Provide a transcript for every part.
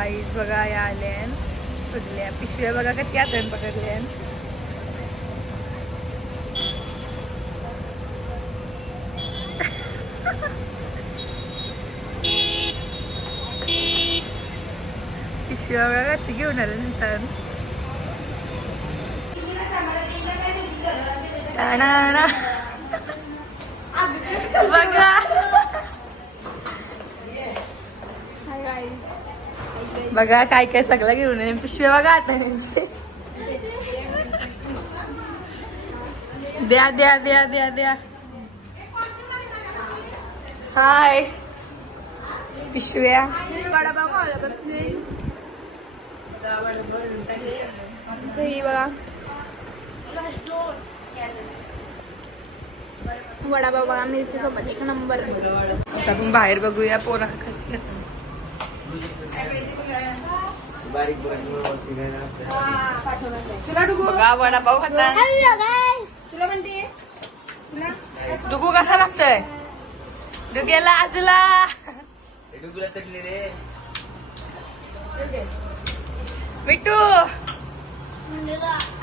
आईच बघा या आल्यान सुटल्या पिशव्या बघा कशी हातान पकडल्यान. पिशव्या बघा कशी घेऊन आल्या नंतर. बघा बघा काय काय सगळं घेऊन ये. पिशव्या बघा आता त्यांचे. द्या द्या द्या द्या द्या. हाय पिशव्या वडापाव खायला बसले. बघा वडापाव बघा मिरची सोबत एक नंबर. आता आपण बाहेर बघूया पोरा खाती. बघा वडापाव खाता. डुगू कसा लागतोय. डुग्याला आजला मिठू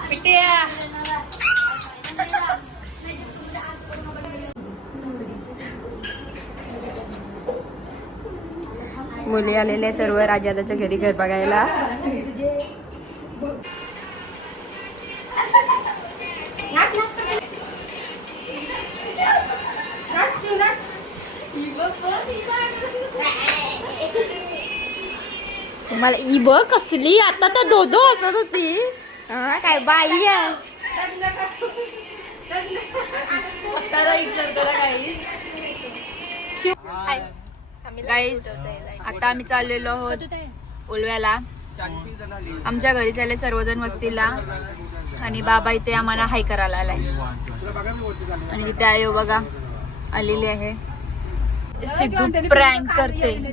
मिठ्या. मुली आलेल्या सर्व राजादाच्या घरी घर बघायला. मला ई बघ कसली आता तर धोधो असत होती. काय बाई आहे. गाईज आता आम्ही चाललेलो आहोत उलव्याला. आमच्या घरी चालले सर्वजण वस्तीला आणि बाबा इथे आम्हाला हाय करायला आलाय. आणि तिथे आहे बघा आलेली आहे. सिद्धू प्रँक करते.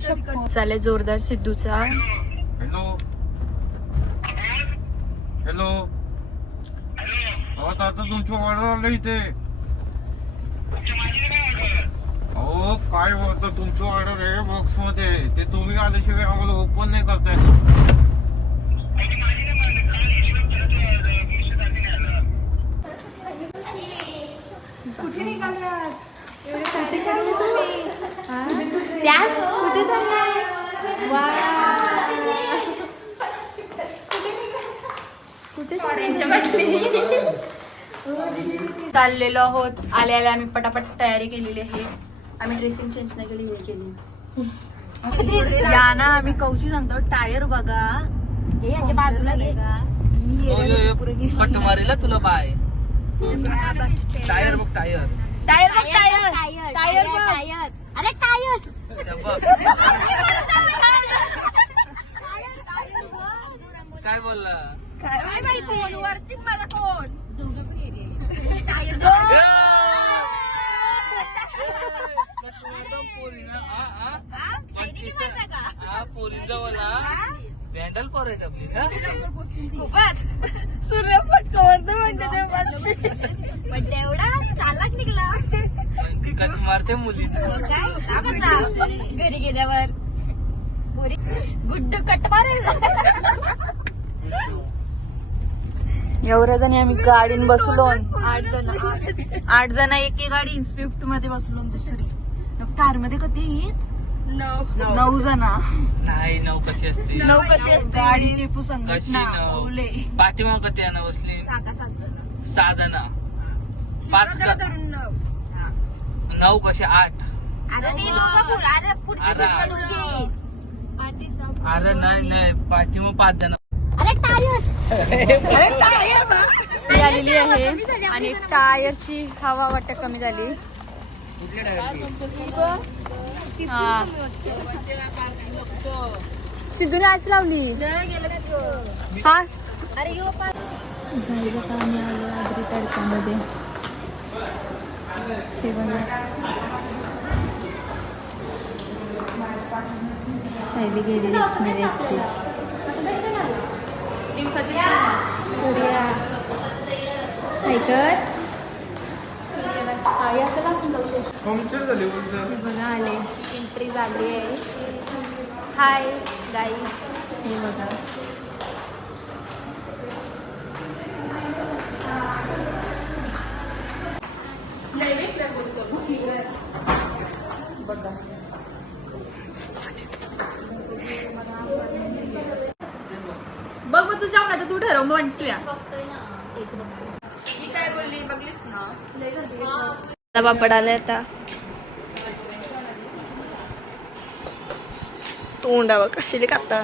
चालेल जोरदार सिद्धूचा. Hello hello. आता तुमचं ऑर्डर आलं इथे. अहो काय बोलतो तुमचं ऑर्डर आहे बॉक्स मध्ये. ते तुम्ही आल्याशिवाय आम्हाला ओपन नाही करता येत. कुठे निघालात. कुठे चाललाय. कुठे चाललेलो आहोत. आल्याला आम्ही पटापट तयारी केलेली आहे. आम्ही ड्रेसिंग चेंज नाही केली हे केली. या ना आम्ही कौशी सांगतो. टायर बघा हे याच्या बाजूला कट मारेला तुला बाय. टायर बघ टायर. टायर बघ टायर टायर बघ. अरे टायर काय बोलला. काय बाई कोण वरती माझा कोण. पोरींजवला बँडल पोरायचं आपली ना. खूपच सूर्य पटकवत म्हणते पण तेवढा चालक निघला. कट मारते मुली. काय घरी गेल्यावर गुड्ड कट मारायला. एवढ्या जणी आम्ही गाडीन बसलो. 8 जण एके गाडी स्विफ्ट मध्ये बसलो. दुसरी कार मध्ये कधी 9 जण. नाही 9 कशी असते. 9 कशी असते. गाडीची कशी 9 पाठीमाग कधी ना बसली. 6 जण 5 9 कशी 8. अरे नाही पाठीमाग 5 जण. ती आलेली आहे आणि टायरची हवा वाटत कमी झाली. सिद्धूने आज लावली. हा अरे आम्ही आलो आद्री तडक्यामध्ये. ते बघा शैली गेलेली सूर्या ऐकत पंक्चर झाली. बघा आले एंट्री झाली आहे. हाय गाईज, हे बघा बघा बघ मग तू जाऊन आता तू ठरव मग सुया ही काय बोलली बघलीस ना पापड आले आता तोंडावर कशी कापता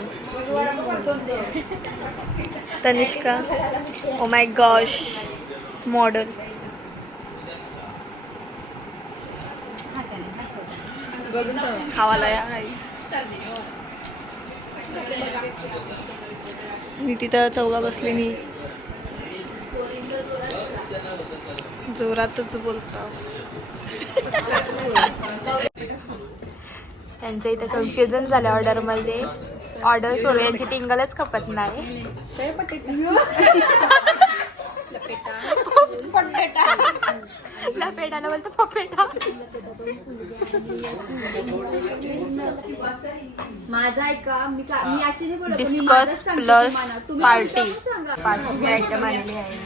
Tanishka oh my gosh model खावाला या मी तिथं चौघा बसले मी जोरातच बोलता त्यांचं इथं कन्फ्युजन झालं ऑर्डरमध्ये ऑर्डर सोर्यांची टिंगलच खपत नाही लपेटाला बोलतो पपेटा माझा ऐका मी अशी नाही बोलत डिस्कस प्लस पार्टी 5 आयटम आलेली आहे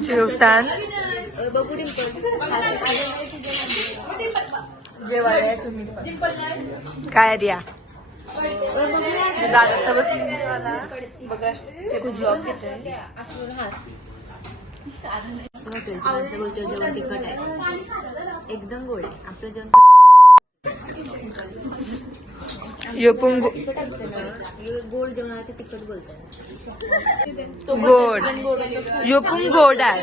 जेवतान जेवायला तुम्ही काय रिया दादा बसून बघा ते जॉब घेतोय जेवण तिखट आहे एकदम गोड आहे आपलं जेवण गोड जेवण ते तिखट बोलतात गोड यो पण गोड आहे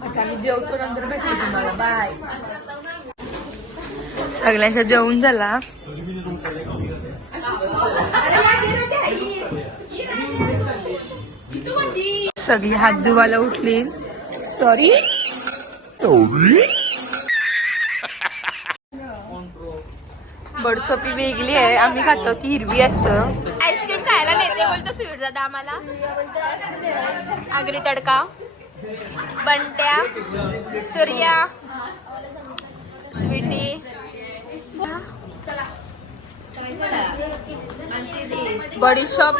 आता मी जेवतो नंतर भेटते तुम्हाला बाय सगळ्यांचा जेवण झाला सगळी हात धुवायला उठली सॉरी बडसोपी वेगळी आहे आम्ही खातो ती हिरवी असतं आईस्क्रीम खायला नेते बोलतो स्वीट दादा आम्हाला आगरी तडका बंट्या सूर्या स्वीटी बडीशॉप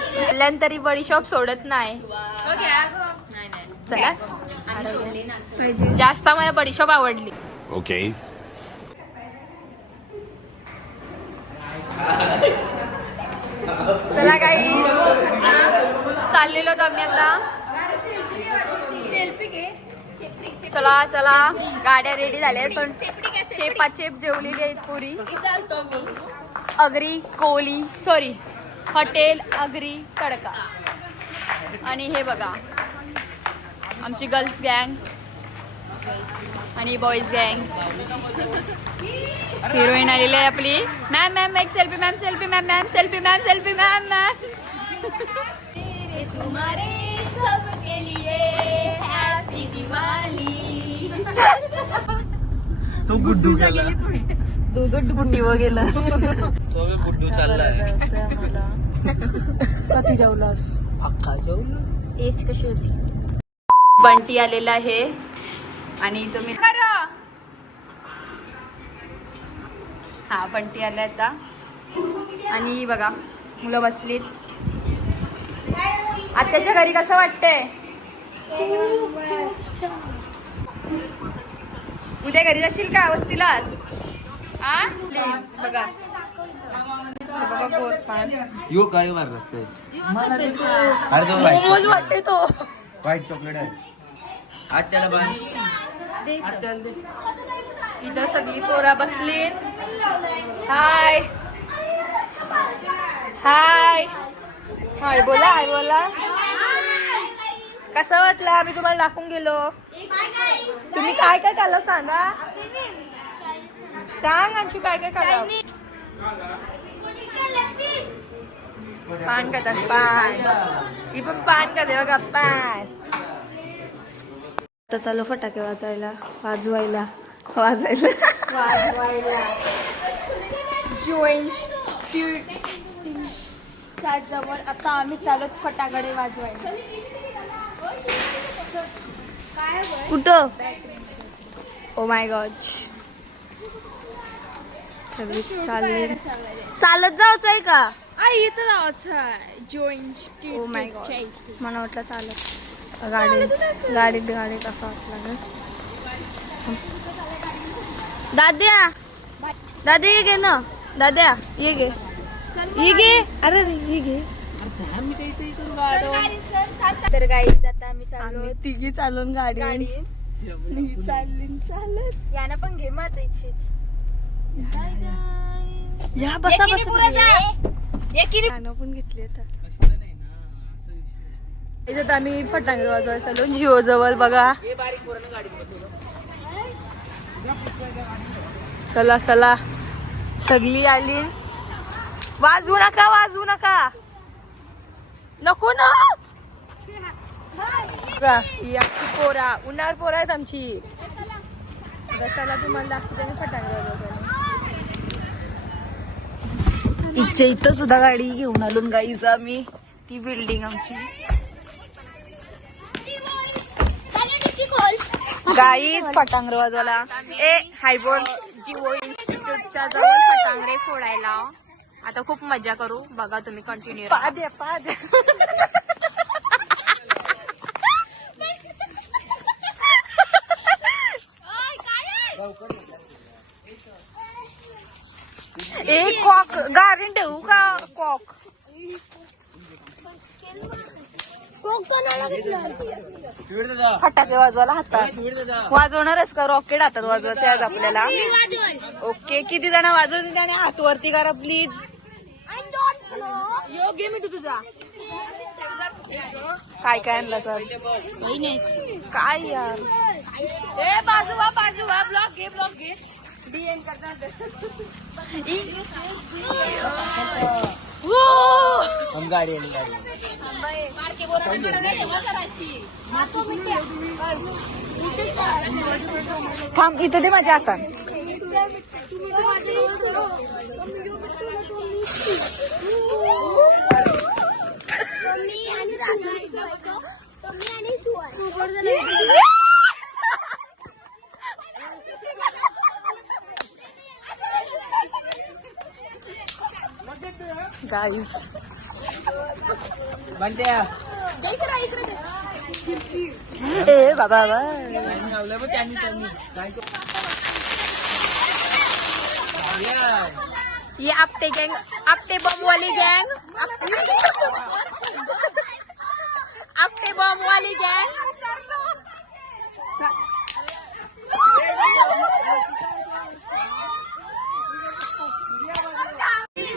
तरी बडीशॉप सोडत नाही चला जास्त मला बडीशॉप आवडली ओके चला काही चाललेलो आम्ही आता चला चला गाड्या रेडी झाल्या पण चेप जेवलेली आहेत पुरी अगरी कोली सॉरी हॉटेल अगरी तडका आणि हे बघा आमची गर्ल्स गँग आणि बॉईज गँग हिरोईन आलेली आहे आपली मॅम मॅम एक selfie ma'am selfie ma'am ma'am selfie ma'am selfie ma'am ma'am तुम्हारे सबके लिए हैप्पी दिवाली तो गुड्डू गेला दोघं स्कूटीवर गेला तो गुड्डू चाललाय कधी जेवलास अख्खा जेवला टेस्ट कशी होती बंटी आलेला आहे आणि तुम्ही हा बंटी आला आता आणि बघा मुलं बसलीत आत्याच्या घरी कसं वाटतंय उद्या घरी जाशील का वस्तीलाच बघा यो काय मार मोमोज वाटते तो व्हाईट चॉकलेट आहे आज त्याला बाय इथं सगळी पोरा बसली हाय हाय हाय बोला हाय बोला कसं वाटलं आम्ही तुम्हाला दाखवून गेलो तुम्ही काय काय खाल्लं सांगा सांग अंशू काय काय खाल्लं पान खातात पान. ही पण पान खाते बघा पान. तर चालू फटाके वाजवायला. जवळ आता आम्ही चालत फटाकडे वाजवायला. कुठं? Oh my God. चालत जायचंय का? इथं जायचं जॉईंट. Oh my God. मला वाटलं चालत. गाडीत असं वाटलं ग. दाद्या ये घे ना. दाद्या ये घे. अरे ये घे. तर गाईच आता आम्ही चाललो. तिघी चालून गाडी चालत. याना पण घे मत इच्छित. या बसा एकीने पण घेतली आता. इथं आम्ही फटाके वाजवायला चालू जिओ जवळ बघा. चला सगळी आली. वाजवू नका नको ना. ही आमची पोरा उन्हाळ पोरा आहेत आमची. रसाला तुम्हाला दाखवते फटाके वाजवताना. इच्छा इथं सुद्धा गाडी घेऊन आलो गाईच आम्ही. ती बिल्डिंग आमची. गाईच फटांगरे वाजवायला. हाय बोल. जिओ इन्स्टिट्यूटच्या जवळ फटांगरे फोडायला. आता खूप मजा करू. बघा तुम्ही कंटिन्यू. पाद्या एक कॉक गाडीन ठेवू का? कॉक फटाके वाजवायला हातात. वाजवणारच का? रॉकेट हातात वाजवायचे आज आपल्याला. ओके किती जण वाजवते त्याने हात वरती करा प्लीज. योग्य मी तुझा काय आणला सर? काय यार. बाजूवा ब्लॉग घे. डीएन करतात. हम गाड़ी थांब इथं दे माझ्या हातात. गाईस ए बाबा ये आपटे बम वाली गैंग. आपटे बम वाली गैंग.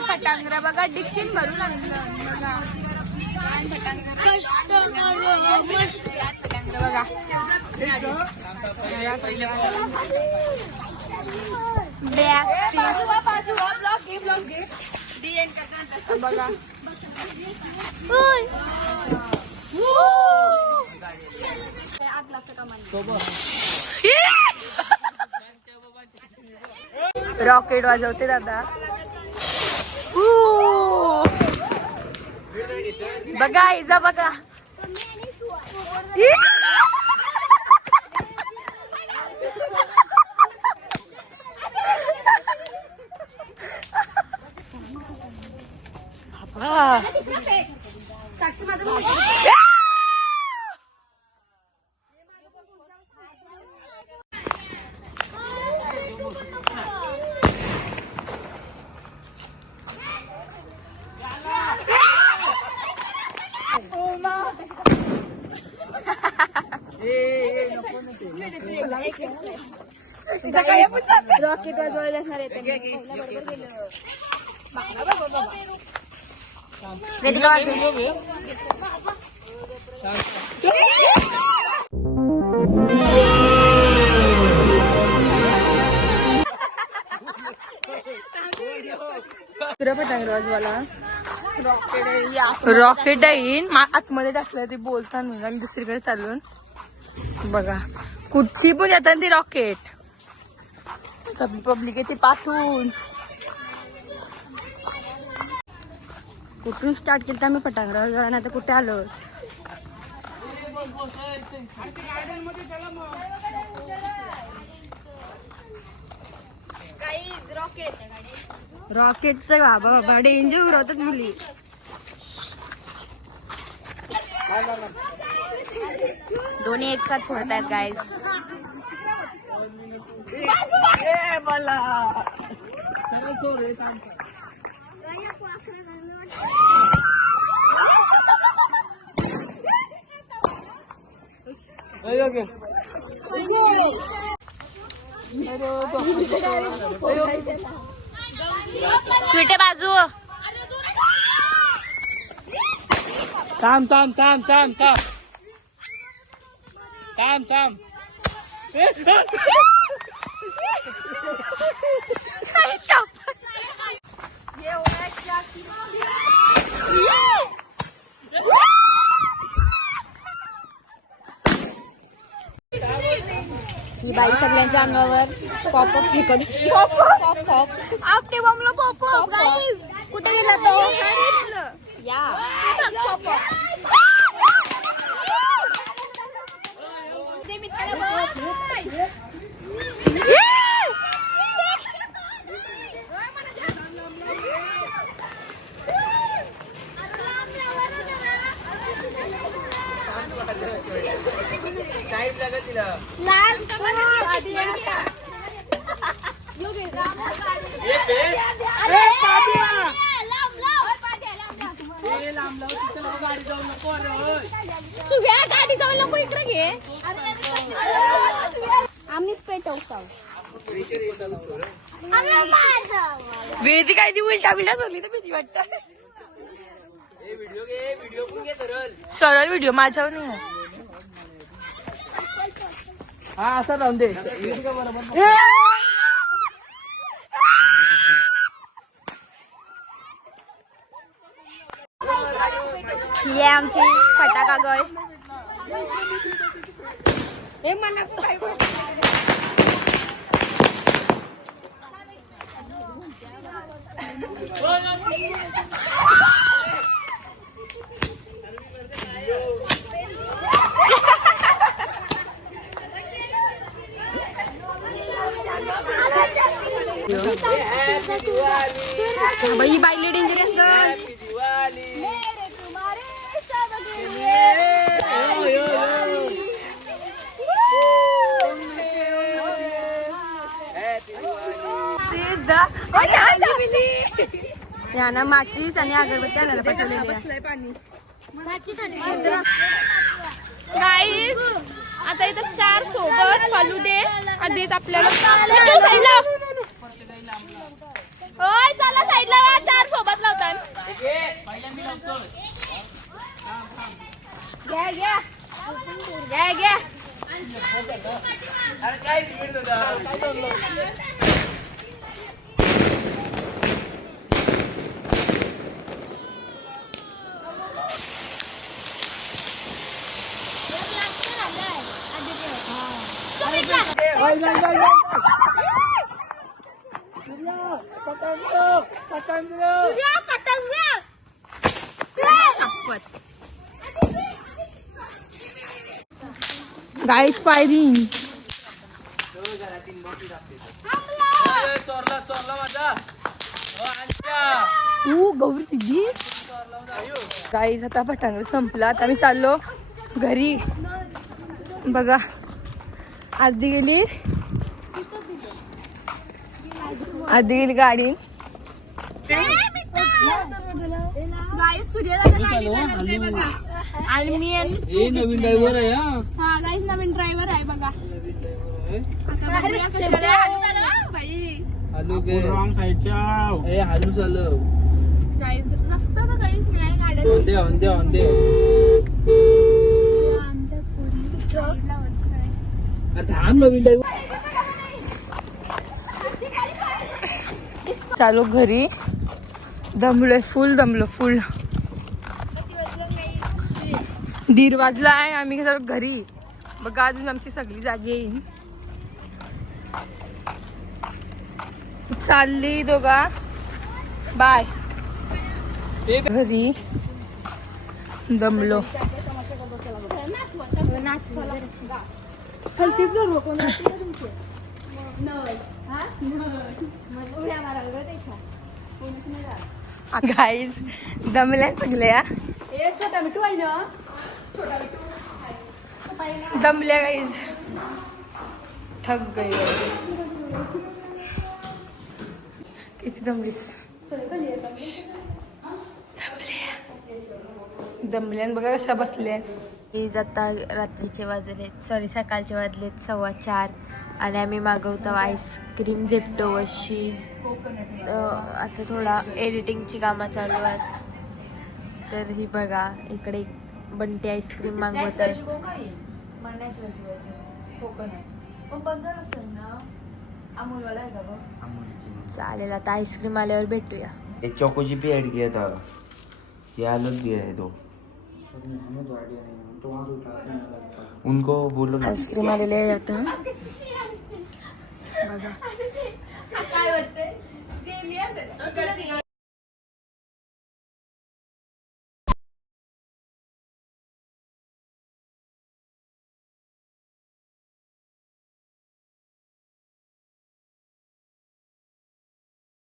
फटांगरा बघा डिक्कीन भरू लागलं बघा. बघा ब्लॉग घे. बघा रॉकेट वाजवते दादा. बघा इजा बघा. रॉकेट वाजवायला असणार आहे. फटांगरे वाजवायला रॉकेट येईन आतमध्ये टाकलं ते बोलताना आणि दुसरीकडे चालून बघा कुठची पण येतात ती रॉकेट पब्लिक येते पाठवून. कुठून स्टार्ट केलं तर आम्ही फटाकडा जरा नाही तर कुठे आलो. रॉकेटचं बाबा बाबा डेंजर उडवतात मुली. दोन्ही एक साथ फोडत आहेत गाईज. स्वीटे बाजू. थांब थांब थांब थांब थांब थांब थांब. ही बाई सगळ्यांच्या अंगावर पॉपअप फेकत. पॉपअप आपटे बॉम्बला पॉपअप गाईज. कुठे गेला तो या गाडी जाऊन नको इकडे घे. आम्हीच पेटवतो. वेदी काय ती उलटा बिलटा सोडली तर भीती वाटत. सरळ व्हिडिओ माझ्यावर नाही आहे. हा असं राहून दे. ही आहे आमची फटाका गय. बाई बाईले डेंजरस याना माचीस आणि अगरबत्ती आणायला पाठवलेली. गाईस आता इथं 4 सोबत फालुदे आधीच आपल्याला साईडला. होय चला साईडला 4 सोबत लावतात. घ्या घ्या घ्या घ्या. गाईस फायरिंग. गौरी तिची गाईस आता फटांगड संपला. आता मी चाललो घरी. बघा आधी गेली गाडी. गाईस सूर्यदादा आणि मी नवीन ड्रायव्हर आहे. हा गाईस नवीन ड्रायव्हर आहे बघा. रॉंग साईडच्या हालू चालव गाईस नसतं तर गाईस नाही गाड्या. आमच्याच नवीन ड्रायव्हर. चालू घरी. दमलोय, फुल दमलो, फुल. 1:30 वाजला आहे. आम्ही गेलो घरी. बघा अजून आमची सगळी जागी येईल. चालली दोघा बाय घरी. दमलो. गाईज दमल्या सगळ्या. दमल्या गाईज. थक गई. किती दमलीस? दमल्या बघा कशा बसल्या. प्लीज आता रात्रीचे वाजलेत, सॉरी सकाळचे वाजलेत 4:15 आणि आम्ही मागवतो आईस्क्रीम झेप्टो अशी. आता थोडा एडिटिंगची कामं चालू आहेत. तर ही बघा इकडे बंटी आईस्क्रीम मागवत आहे. चालेल आता आईस्क्रीम आल्यावर भेटूया. एक चोको चिप ऐड किया था, ये अलग दिया है तो. उनको बोलो ना. आईस्क्रीम आलेले आहे आता. बघा काय वाटतंय